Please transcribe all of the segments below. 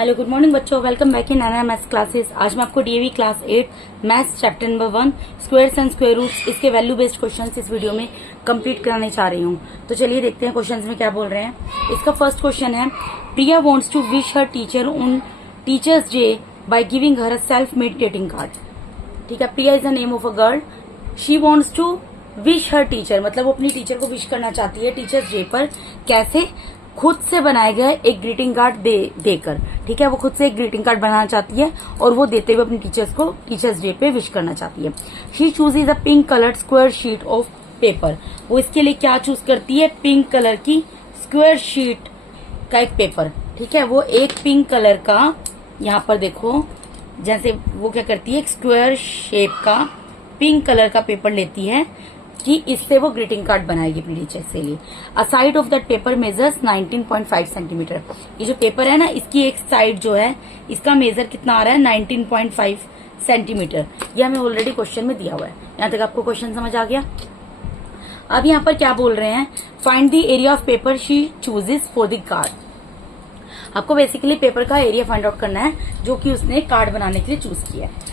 Hello good morning बच्चों, welcome back in NR maths classes. आज मैं आपको DAV class 8 maths chapter number 1 squares and square roots इसके value based questions इस video में complete कराने चाह रही हूँ। तो चलिए देखते हैं क्वेश्चंस में क्या बोल रहे हैं। इसका फर्स्ट क्वेश्चन है, Priya wants to wish her teacher on teachers day by giving her a self made greeting card. ठीक है, Priya is the name of a girl. She wants to wish her teacher, मतलब वो अपनी टीचर को wish करना चाहती है टीचर्स डे पर। कैसे? खुद से बनाए गए एक ग्रीटिंग कार्ड देकर। ठीक है, वो खुद से एक ग्रीटिंग कार्ड बनाना चाहती है और वो देते हुए अपनी टीचर्स को टीचर्स डे पे विश करना चाहती है। She chooses a pink coloured square sheet of paper. वो इसके लिए क्या चूज करती है? पिंक कलर की स्क्वायर शीट का एक पेपर। ठीक है, वो एक पिंक कलर का, यहाँ पर देखो, जैसे वो क्या करती है, एक स्क्वायर शेप का पिंक कलर का पेपर लेती है कि इससे वो ग्रीटिंग कार्ड बनाएगी अपनी टीचर के लिए। A side of that paper measures 19.5 centimetre. ये जो पेपर है ना, इसकी एक साइड जो है, इसका मेजर कितना आ रहा है? 19.5 सेंटीमीटर। ये हमें ऑलरेडी क्वेश्चन में दिया हुआ है। यहाँ तक आपको क्वेश्चन समझ आ गया? अब यहाँ पर क्या बोल रहे हैं? Find the area of paper she chooses for the card. आपको बेसिकली पेपर का एरिया फाइंड आउट करना है जो कि उसने कार्ड बनाने के लिए चूज किया है।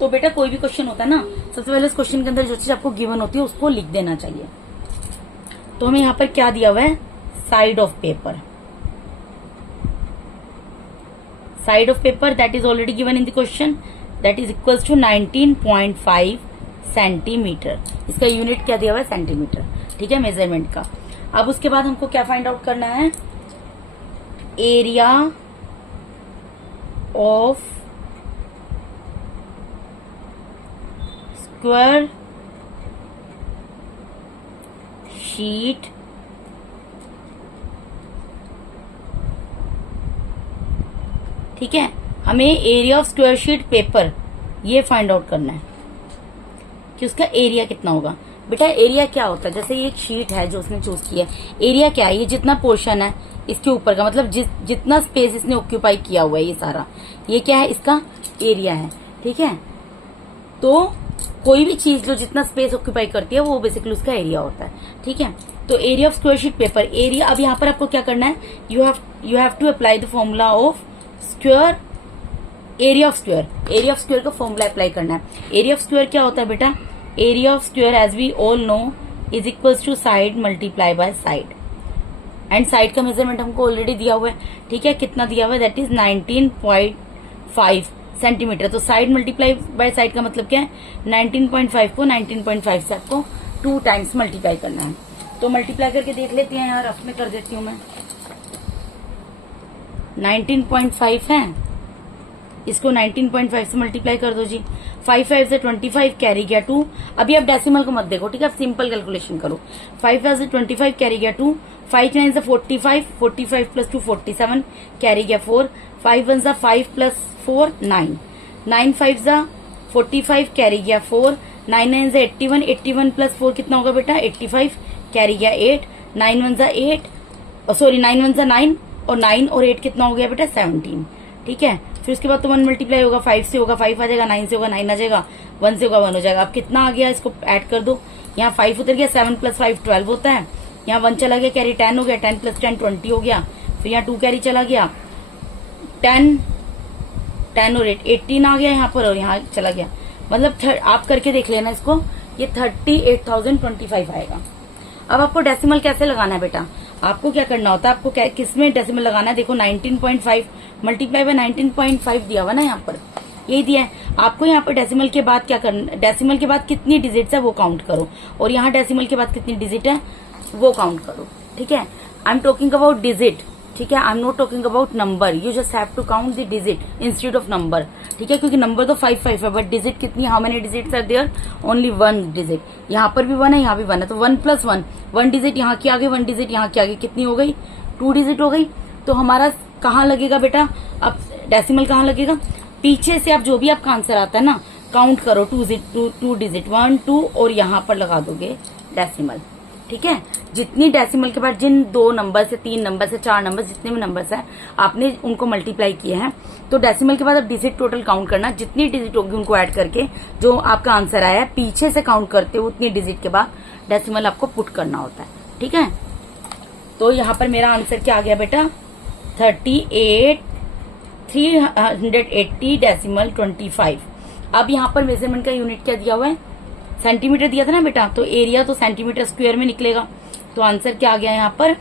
तो बेटा कोई भी क्वेश्चन होता है ना, सबसे पहले उस क्वेश्चन के अंदर जो चीज आपको गिवन होती है उसको लिख देना चाहिए। तो हमें यहाँ पर क्या दिया हुआ है? Side of paper. Side of paper that is already given in the question, that is equals to 19.5 centimetre. इसका यूनिट क्या दिया हुआ है? सेंटीमीटर। ठीक है, मेजरमेंट का। अब उसके बाद हमको क्या फाइंड आउट करना है? एरिया ऑफ स्क्वायर शीट ठीक है, हमें area of square sheet paper ये फाइंड आउट करना है कि उसका एरिया कितना होगा। बेटा एरिया क्या होता है? जैसे ये एक शीट है जो उसने चूज किया है, एरिया क्या है? ये जितना पोर्शन है इसके ऊपर का, मतलब जितना स्पेस इसने ऑक्यूपाई किया हुआ है, ये सारा, ये क्या है? इसका एरिया है। ठीक है, तो कोई भी चीज जो जितना स्पेस ऑक्यूपाई करती है वो बेसिकली उसका एरिया होता है। ठीक है, तो area of square sheet paper, area. अब यहाँ पर आपको क्या करना है? You have to apply the formula of square, area of square. Area of square का फॉर्मूला अप्लाई करना है। एरिया ऑफ स्क्वायर क्या होता है बेटा? Area of square as we all know is equals to side multiply by side. And side का measurement हमको ऑलरेडी दिया हुआ है। ठीक है, कितना दिया हुआ है? That is 19.5 centimetre. तो साइड मल्टीप्लाई बाय साइड का मतलब क्या है? 19.5 को 19.5 से आपको 2 टाइम्स मल्टीप्लाई करना है। तो मल्टीप्लाई करके देख लेते हैं यार, रफ में कर देती हूँ मैं। 19.5 है, इसको 19.5 से मल्टीप्लाई कर दो जी। 5 से 25 कैरी गया 2। अभी आप डेसिमल को मत देखो, ठीक है, सिंपल कैलकुलेशन करो। 5 से 25 कैरी गया 2। 5 9 से 45, 45 प्लस 2 47 कैरी गया 4। 5 1 से 5 प्लस 4 9, 9 5 से 45 कैरी गया 4। 9 9 से 81, 81 प्लस 4 कितना होगा बेटा? 85 कैरी गया 8। 9 1 से 8, सॉरी 9 1 से 9, और 9 और 8 कितना हो गया बेटा? 17। ठीक है, फिर उसके बाद तो 1 मल्टीप्लाई होगा, 5 से होगा 5 आ जाएगा, 9 से होगा 9 आ जाएगा, 1 से होगा 1 हो जाएगा। अब कितना आ गया? इसको ऐड कर दो। यहाँ 5 उतर गया, 7 प्लस 5 12 होता है। यहाँ 1 चला गया, कैरी 10 हो गया, 10 प्लस 10 20 हो गया। फिर यहाँ 2 कैरी चला गया, 10 और 8 18 आ गया यहाँ पर, और यहाँ चला गया। मतलब आप करके देख लेना इसको, ये 38,025 आएगा। अब आपको डेसिमल कैसे लगाना है बेटा? आपको क्या करना होता है? आपको किसमें डेसिमल लगाना है? देखो 19.5 मल्टीप्लाई बाय 19.5 दिया हुआ ना, यहाँ पर यही दिया है। आपको यहाँ पर डेसिमल के बाद क्या करना? डेसिमल के बाद कितनी डिजिट है वो काउंट करो, और यहाँ डेसिमल के बाद कितनी डिजिट है वो काउंट करो। ठीक है, I am talking about digit. ठीक है, I am not talking about number. You just have to count the digit instead of number. ठीक है, क्योंकि नंबर तो 5 5 है, बट डिजिट कितनी? How many digits are there? Only 1 digit. यहाँ पर भी 1 है, यहाँ भी 1 है, तो 1 प्लस 1, 1 डिजिट यहाँ की आगे, 1 डिजिट यहाँ की आगे, कितनी हो गई? 2 डिजिट हो गई। तो हमारा कहाँ लगेगा बेटा? अब डेसिमल कहाँ लगेगा? पीछे से आप जो भी आपका आंसर आता है ना, काउंट करो 2 डिजिट, 1 2, और यहाँ पर लगा दोगे डेसिमल। ठीक है, जितनी डेसिमल के बाद जिन 2 नंबर से 3 नंबर से 4 नंबर जितने भी नंबर्स हैं आपने उनको मल्टीप्लाई किए हैं, तो डेसिमल के बाद अब डिजिट टोटल काउंट करना। जितनी डिजिट होगी उनको ऐड करके जो आपका आंसर आया है पीछे से काउंट करते हो उतनी डिजिट के बाद डेसिमल आपको पुट करना होता है। ठीक है, तो यहाँ पर मेरा आंसर क्या आ गया बेटा? 38 380.25। अब यहाँ पर मेजरमेंट का यूनिट क्या दिया हुआ है, सेंटीमीटर दिया था ना बेटा, तो एरिया तो सेंटीमीटर स्क्वायर में निकलेगा। तो आंसर क्या आ गया यहाँ पर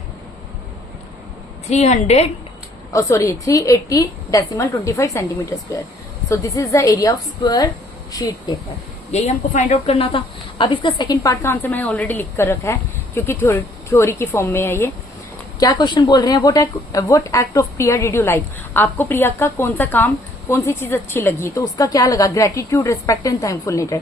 380.25 centimetre square. So this is the area of square sheet paper. यही हमको फाइंड आउट करना था। अब इसका सेकंड पार्ट का आंसर मैंने ऑलरेडी लिख कर रखा है क्योंकि थ्योरी की फॉर्म में है ये। क्या क्वेश्चन बोल रहे हैं, what act of Priya did you like. आपको प्रिया का कौन सा काम, कौन सी चीज अच्छी लगी, तो उसका क्या लगा, gratitude, respect and thankful nature.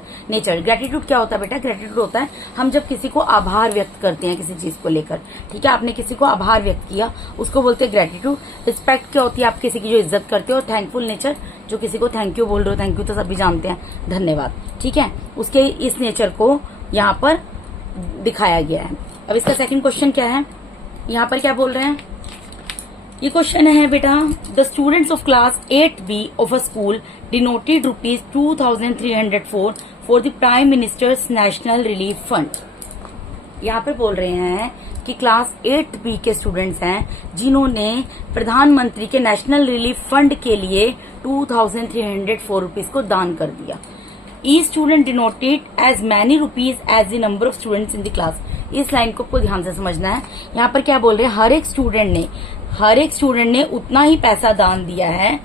Gratitude क्या होता है बेटा, ग्रेटिट्यूड होता है हम जब किसी को आभार व्यक्त करते हैं किसी चीज को लेकर, ठीक है, आपने किसी को आभार व्यक्त किया उसको बोलते हैं ग्रेटिट्यूड। रिस्पेक्ट क्या होती है, आप किसी की जो इज्जत करते हो। और थैंकफुल नेचर, जो किसी को थैंक यू बोल रहे हो, थैंक यू तो सभी जानते हैं, धन्यवाद, ठीक है, उसके इस नेचर को यहाँ पर दिखाया गया है। अब इसका सेकंड क्वेश्चन क्या है, यहाँ पर क्या बोल रहे हैं, ये क्वेश्चन है बेटा, the students of class 8B of a school denoted ₹2304 for the prime minister's national relief fund. यहाँ पर बोल रहे हैं कि क्लास 8B के स्टूडेंट्स हैं जिन्होंने प्रधानमंत्री के नेशनल रिलीफ फंड के लिए ₹2304 को दान कर दिया। Each student denoted as many rupees as the number of students in the class। इस लाइन को आपको ध्यान से समझना है। यहाँ पर क्या बोल रहे हैं, हर एक स्टूडेंट ने उतना ही पैसा दान दिया है,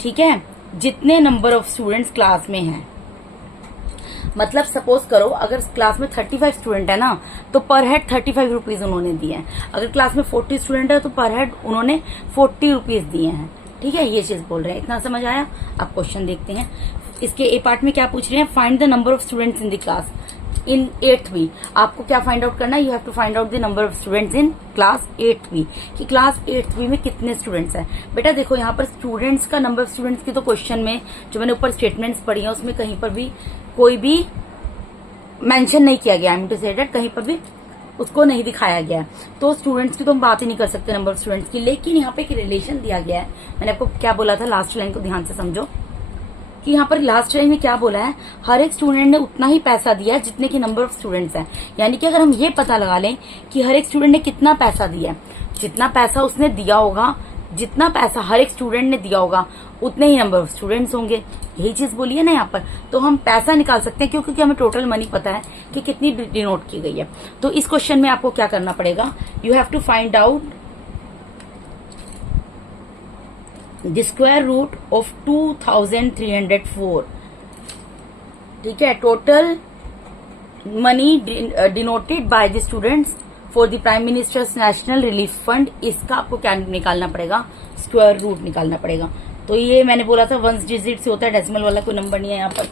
ठीक है, जितने नंबर ऑफ स्टूडेंट्स क्लास में हैं। मतलब सपोज करो अगर क्लास में 35 स्टूडेंट है ना, तो पर हेड 35 रुपीज उन्होंने दिए हैं। अगर क्लास में 40 स्टूडेंट है तो पर हेड उन्होंने 40 रुपीज दिए हैं, ठीक है, ये चीज बोल रहे हैं। इतना समझ आया। अब क्वेश्चन देखते हैं। इसके ए पार्ट में क्या पूछ रहे हैं, find the number of students in the class in 8th। आपको क्या फाइंड आउट करना है, you have to find out the number of students in class 8th कि क्लास 8th में कितने स्टूडेंट्स हैं। बेटा देखो यहाँ पर स्टूडेंट्स का नंबर ऑफ स्टूडेंट्स की तो क्वेश्चन में जो मैंने ऊपर स्टेटमेंट्स पढ़ी है उसमें कहीं पर भी कोई भी मेंशन नहीं किया गया, I mean to say that कहीं पर भी उसको नहीं दिखाया गया है। तो स्टूडेंट्स की तो हम बात ही नहीं कर सकते नंबर ऑफ स्टूडेंट्स की, लेकिन यहाँ पे एक रिलेशन दिया गया है। मैंने आपको क्या बोला था, लास्ट लाइन को ध्यान से समझो कि यहाँ पर लास्ट लाइन में क्या बोला है, हर एक स्टूडेंट ने उतना ही पैसा दिया जितने की नंबर ऑफ स्टूडेंट्स हैं। यानी कि अगर हम ये पता लगा लें कि हर एक स्टूडेंट ने कितना पैसा दिया है, जितना पैसा उसने दिया होगा, जितना पैसा हर एक स्टूडेंट ने दिया होगा उतने ही नंबर ऑफ स्टूडेंट्स होंगे। यही चीज बोली है ना यहाँ पर, तो हम पैसा निकाल सकते हैं क्योंकि हमें टोटल मनी पता है कि कितनी डिनोट की गई है। तो इस क्वेश्चन में आपको क्या करना पड़ेगा, you have to find out the square root of 2304, ठीक है, total money denoted by the students for the prime minister's national relief fund. इसका आपको क्या निकालना पड़ेगा, स्क्वायर रूट निकालना पड़ेगा। तो ये मैंने बोला था 1 डिजिट से होता है, डेसिमल वाला कोई नंबर नहीं है यहाँ पर।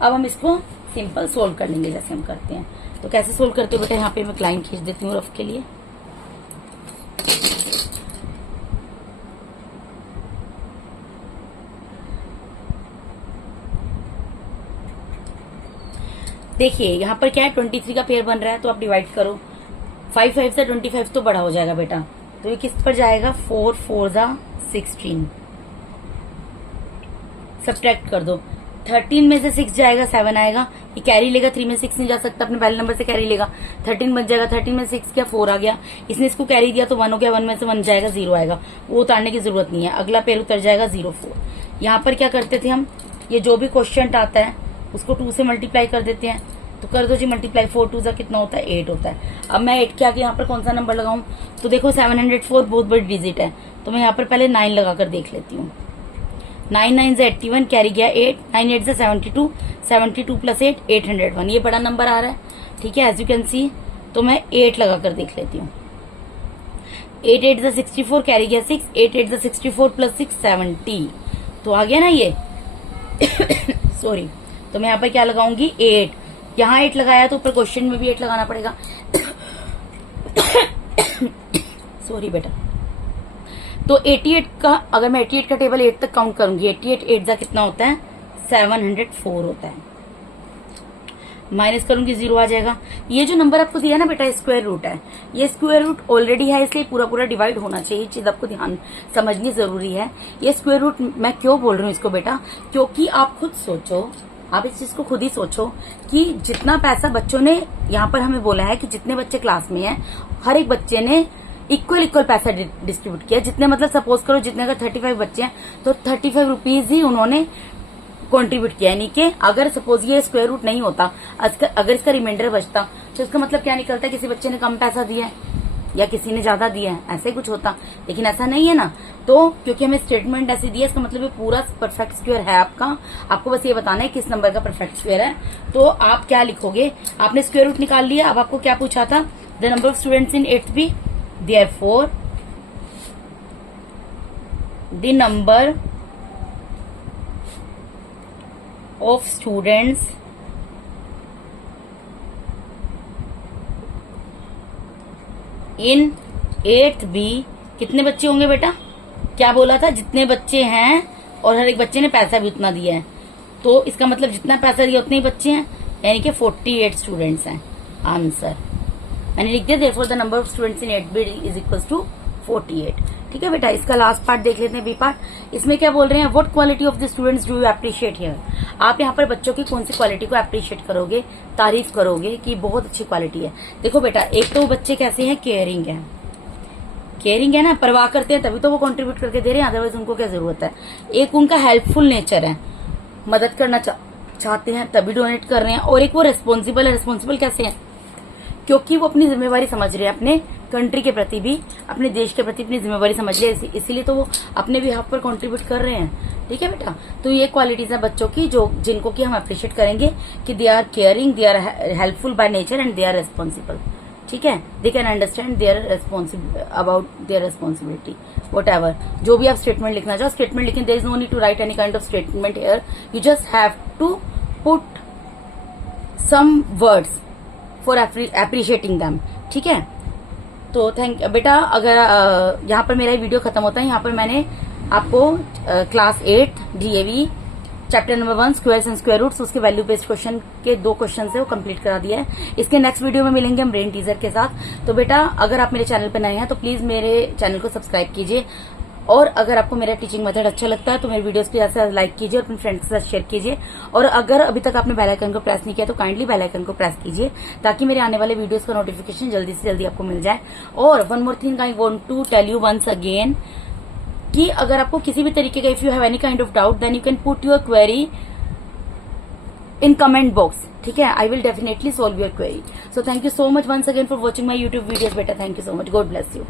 अब हम इसको सिंपल सोल्व कर लेंगे जैसे हम करते हैं। तो कैसे सोल्व करते हो बेटा, यहाँ पे मैं लाइन खींच देती हूँ रफ के लिए। देखिए यहाँ पर क्या है, 23 का पेयर बन रहा है, तो आप डिवाइड करो। 5 से 25 तो बड़ा हो जाएगा बेटा, तो ये किस पर जाएगा, 4 4 16। सब्ट्रैक्ट कर दो, 13 में से 6 जाएगा 7 आएगा, ये कैरी लेगा, 3 में 6 नहीं जा सकता, अपने पहले नंबर से कैरी लेगा, 13 बच जाएगा, 13 में 6 क्या 4 आ गया, इसने इसको कैरी दिया तो 1 हो गया, 1 में से 1 जाएगा 0 आएगा, वो उतारने की जरूरत नहीं है, अगला पेयर उतर जाएगा 0 4। यहाँ पर क्या करते थे हम, ये जो भी क्वेश्चन आता है उसको 2 से मल्टीप्लाई कर देते हैं। तो कर दो जी मल्टीप्लाई, 4 2 कितना होता है, 8 होता है। अब मैं 8 के आगे यहाँ पर कौन सा नंबर लगाऊं, तो देखो 704 बहुत बड़ी डिजिट है, तो मैं यहाँ पर पहले 9 लगाकर देख लेती हूँ। 9 9 से 81, कैरी गया 8, 9 8 से 72, 72 प्लस 8 801, ये बड़ा नंबर आ रहा है, ठीक है, एज यू कैन सी। तो मैं 8 लगाकर देख लेती हूँ। 8 8 से 64, कैरी गया 6, 8 8 से 64 प्लस 6 70, तो आ गया ना ये सॉरी। तो मैं यहाँ पर क्या लगाऊंगी, 8, यहाँ 8 लगाया तो ऊपर क्वेश्चन में भी 8 लगाना पड़ेगा सॉरी बेटा। तो 88 का, अगर मैं 88 का टेबल 8 तक काउंट करूंगी, 88 8 का कितना होता है, 704 होता है। माइनस करूंगी 0 आ जाएगा। ये जो नंबर आपको दिया ना बेटा, स्क्वायर रूट है, ये स्क्वायर रूट ऑलरेडी है, इसलिए पूरा पूरा डिवाइड होना चाहिए। चीज आपको ध्यान समझनी जरूरी है। ये स्क्वायर रूट मैं क्यों बोल रही हूँ इसको बेटा, क्योंकि आप खुद सोचो, आप इस चीज को खुद ही सोचो कि जितना पैसा बच्चों ने, यहाँ पर हमें बोला है कि जितने बच्चे क्लास में हैं, हर एक बच्चे ने इक्वल पैसा डिस्ट्रीब्यूट किया। जितने मतलब सपोज करो जितने अगर 35 बच्चे हैं तो 35 रुपीज ही उन्होंने कंट्रीब्यूट किया, यानी कि अगर सपोज ये स्क्वायर रूट नहीं होता, अगर इसका रिमाइंडर बचता तो इसका मतलब क्या निकलता है, किसी बच्चे ने कम पैसा दिया है या किसी ने ज्यादा दिया है, ऐसे ही कुछ होता। लेकिन ऐसा नहीं है ना, तो क्योंकि हमें स्टेटमेंट ऐसी दी है, इसका मतलब ये पूरा परफेक्ट स्क्वायर है आपका। आपको बस ये बताना है किस नंबर का परफेक्ट स्क्वायर है। तो आप क्या लिखोगे, आपने स्क्वायर रूट निकाल लिया। अब आपको क्या पूछा था, the number of students in 8th B, therefore the number of students in 8th B, कितने बच्चे होंगे बेटा, क्या बोला था, जितने बच्चे हैं और हर एक बच्चे ने पैसा भी उतना दिया है, तो इसका मतलब जितना पैसा दिया उतने ही बच्चे हैं, यानी कि 48 स्टूडेंट्स हैं। आंसर मैंने लिख दिया, therefore the number of students in 8th B is equals to 48। ठीक है बेटा, इसका लास्ट पार्ट देख लेते हैं, बी पार्ट। इसमें क्या बोल रहे हैं, what quality of the students do you appreciate here. आप यहाँ पर बच्चों की कौन सी क्वालिटी को अप्रिशिएट करोगे, तारीफ करोगे कि बहुत अच्छी क्वालिटी है। देखो बेटा, एक तो बच्चे कैसे हैं, केयरिंग है ना, परवाह करते हैं तभी तो वो कंट्रीब्यूट करके दे रहे हैं, अदरवाइज उनको क्या जरूरत है। एक उनका हेल्पफुल नेचर है, मदद करना चाहते हैं तभी डोनेट कर रहे हैं। और एक वो रेस्पॉन्सिबल है। रेस्पॉन्सिबल कैसे है, क्योंकि वो अपनी जिम्मेवारी समझ रहे हैं, अपने कंट्री के प्रति भी, अपने देश के प्रति अपनी जिम्मेवारी समझ रहे हैं, इसीलिए तो वो अपने भी हक पर कंट्रीब्यूट कर रहे हैं। ठीक है बेटा, तो ये क्वालिटीज है बच्चों की जो जिनको कि हम अप्रिशिएट करेंगे कि they are caring, they are helpful by nature and they are responsible. ठीक है, they can understand about their responsibility, whatever. जो भी आप स्टेटमेंट लिखना चाहो स्टेटमेंट लिखें, there is no need to write any kind of statement here, you just have to put some words for appreciating them. ठीक है, तो thank बेटा। अगर यहाँ पर मेरा वीडियो खत्म होता है, यहाँ पर मैंने आपको class 8 DAV chapter number 1 squares and square roots, उसके वैल्यू बेस्ड क्वेश्चन के 2 क्वेश्चन है वो कंप्लीट करा दिया है। इसके नेक्स्ट वीडियो में मिलेंगे हम ब्रेन टीजर के साथ। तो बेटा, अगर आप मेरे चैनल पर नए हैं तो प्लीज मेरे चैनल को सब्सक्राइब कीजिए, और अगर आपको मेरा टीचिंग मेथड अच्छा लगता है तो मेरे वीडियोस पे ज्यादा से लाइक कीजिए और अपने फ्रेंड्स के साथ शेयर कीजिए। और अगर अभी तक आपने बेल आइकन को प्रेस नहीं किया तो काइंडली बेल आइकन को प्रेस कीजिए, ताकि मेरे आने वाले वीडियोस का नोटिफिकेशन जल्दी से जल्दी आपको मिल जाए। और one more thing I want to tell you once again कि अगर आपको किसी भी तरीके का, if you have any kind of doubt, then you can put your query in comment box. ठीक है, I will definitely solve your query. So thank you so much once again for watching my YouTube videos बेटा, thank you so much, God bless you.